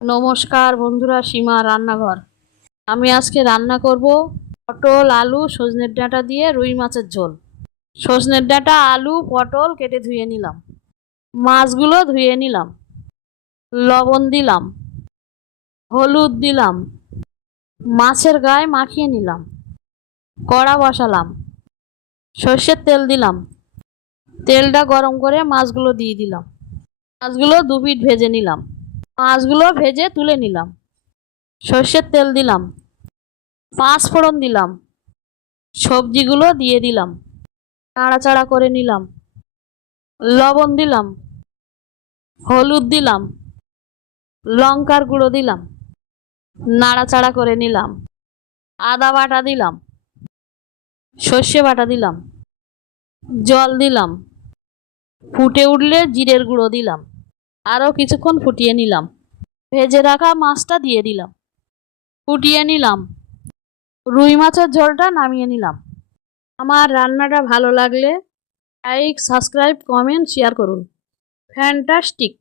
নমস্কার বন্ধুরা, সীমা রান্নাঘর। আমি আজকে রান্না করব পটল আলু সজনের ডাঁটা দিয়ে রুই মাছের ঝোল। সজনের ডাঁটা আলু পটল কেটে ধুয়ে নিলাম, মাছগুলো ধুয়ে নিলাম, লবণ দিলাম, হলুদ দিলাম, মাছের গায়ে মাখিয়ে নিলাম, কড়া বসালাম, সর্ষের তেল দিলাম, তেলটা গরম করে মাছগুলো দিয়ে দিলাম, মাছগুলো দু পিঠ ভেজে নিলাম, মাছগুলো ভেজে তুলে নিলাম, সর্ষের তেল দিলাম, পাঁচ ফোড়ন দিলাম, সবজিগুলো দিয়ে দিলাম, নাড়াচাড়া করে নিলাম, লবণ দিলাম, হলুদ দিলাম, লঙ্কার গুঁড়ো দিলাম, নাড়াচাড়া করে নিলাম, আদা বাটা দিলাম, সর্ষে বাটা দিলাম, জল দিলাম, ফুটে উঠলে জিরের গুঁড়ো দিলাম, আরও কিছুক্ষণ ফুটিয়ে নিলাম, ভেজে রাখা মাছটা দিয়ে দিলাম, ফুটিয়ে নিলাম, রুই মাছের ঝোলটা নামিয়ে নিলাম। আমার রান্নাটা ভালো লাগলে লাইক, সাবস্ক্রাইব, কমেন্ট, শেয়ার করুন। ফ্যান্টাস্টিক।